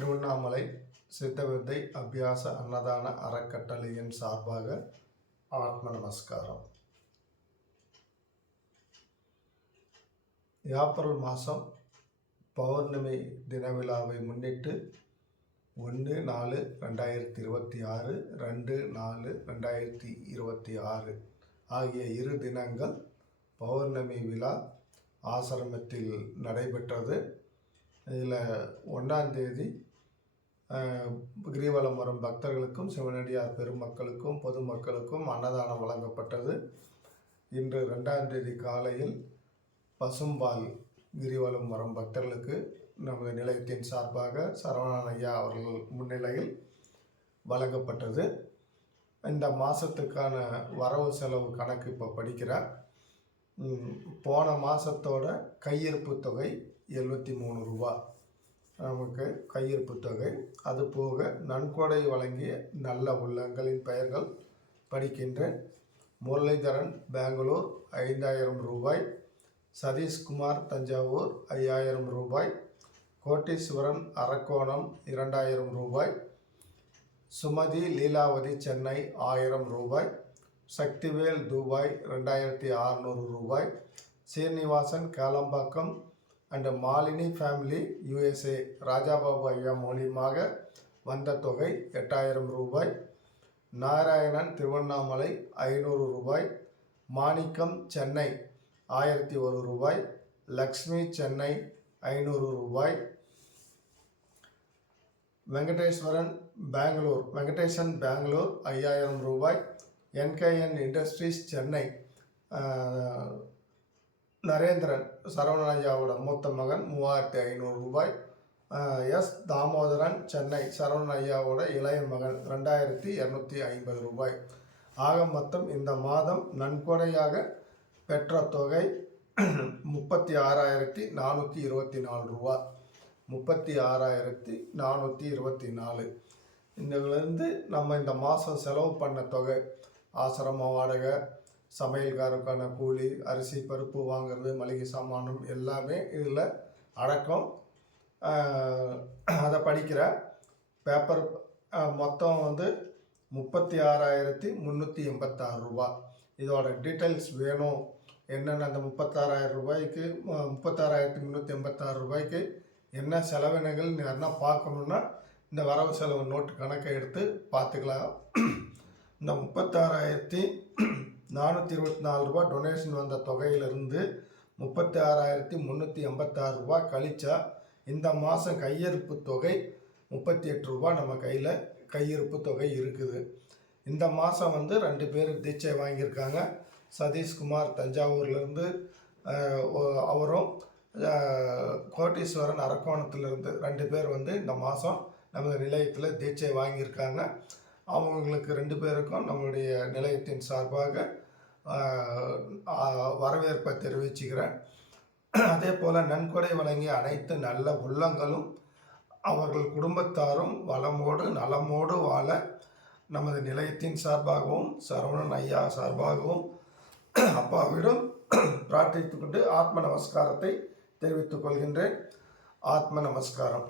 திருவண்ணாமலை சித்தவித்தை அபியாச அன்னதான அறக்கட்டளையின் சார்பாக ஆத்ம நமஸ்காரம். ஏப்ரல் மாதம் பௌர்ணமி தின விழாவை முன்னிட்டு 1/4/2026 2/4/2026 ஆகிய 2 தினங்கள் பௌர்ணமி விழா ஆசிரமத்தில் நடைபெற்றது. இதில் 1ஆம் தேதி கிரிவலம் வரும் பக்தர்களுக்கும் சிவனடியார் பெருமக்களுக்கும் பொதுமக்களுக்கும் அன்னதானம் வழங்கப்பட்டது. இன்று 2ஆம் தேதி காலையில் பசும்பால் கிரிவலம் வரும் பக்தர்களுக்கு நமது நிலையத்தின் சார்பாக சரவணன் ஐயா அவர்கள் முன்னிலையில் வழங்கப்பட்டது. இந்த மாதத்துக்கான வரவு செலவு கணக்கு இப்போ படிக்கிறார். போன மாதத்தோட கையிருப்பு தொகை 73 ரூபா நமக்கு கையிருப்பு தொகை. அது போக நன்கொடை வழங்கிய நல்ல உள்ளங்களின் பெயர்கள் படிக்கின்றேன். முரளிதரன் பெங்களூர் 5000 ரூபாய், சதீஷ்குமார் தஞ்சாவூர் 5000 ரூபாய், கோட்டீஸ்வரன் அரக்கோணம் 2000 ரூபாய், சுமதி லீலாவதி சென்னை 1000 ரூபாய், சக்திவேல் துபாய் 2600 ரூபாய், Srinivasan Kelambakkam and Malini family USA Rajababu ஐயா மூலியமாக வந்த தொகை 8000 ரூபாய், நாராயணன் திருவண்ணாமலை 500 ரூபாய், மாணிக்கம் சென்னை 1001 ரூபாய், லக்ஷ்மி சென்னை 500 ரூபாய், வெங்கடேஸ்வரன் பெங்களூர் 5000 ரூபாய், NKN இண்டஸ்ட்ரீஸ் சென்னை நரேந்திரன் சரவணன் ஐயாவோட மூத்த மகன் 3500 ரூபாய், எஸ் தாமோதரன் சென்னை சரவணன் ஐயாவோட இளைய மகன் 2250 ரூபாய். ஆக மொத்தம் இந்த மாதம் நன்கொடையாக பெற்ற தொகை 36,424 ரூபா. 36,424. இதுலேருந்து நம்ம இந்த மாதம் செலவு பண்ண தொகை ஆசிரம வாடகை, சமையல்காரருக்கான கூலி, அரிசி பருப்பு வாங்கிறது, மளிகை சாமானும் எல்லாமே இதில் அடக்கம். அதை படிக்கிற பேப்பர் மொத்தம் 36,386 ரூபா. இதோட டீட்டெயில்ஸ் வேணும் என்னென்ன அந்த 36,000 ரூபாய்க்கு 36,386 ரூபாய்க்கு என்ன செலவினங்கள் யாருன்னா பார்க்கணுன்னா இந்த வரவு செலவு நோட்டு கணக்கை எடுத்து பார்த்துக்கலாம். இந்த 36,424 ரூபா டொனேஷன் வந்த தொகையிலிருந்து 36,386 ரூபா கழிச்சா இந்த மாதம் கையிருப்பு தொகை 38 ரூபா நம்ம கையில் கையிருப்பு தொகை இருக்குது. இந்த மாதம் 2 பேர் தீட்சை வாங்கியிருக்காங்க. சதீஷ்குமார் தஞ்சாவூர்லேருந்து அவரும் கோட்டீஸ்வரன் அரக்கோணத்திலிருந்து 2 பேர் இந்த மாதம் நமது நிலையத்தில் தீட்சை வாங்கியிருக்காங்க. அவங்களுக்கு 2 பேருக்கும் நம்மளுடைய நிலையத்தின் சார்பாக வரவேற்பை தெரிவிச்சுக்கிறேன். அதே போல் நன்கொடை வழங்கிய அனைத்து நல்ல உள்ளங்களும் அவர்கள் குடும்பத்தாரும் வளமோடு நலமோடு வாழ நமது நிலையத்தின் சார்பாகவும் சரவணன் ஐயா சார்பாகவும் அப்பாவிடம் பிரார்த்தித்துக்கொண்டு ஆத்ம நமஸ்காரத்தை தெரிவித்துக் கொள்கின்றேன். ஆத்ம நமஸ்காரம்.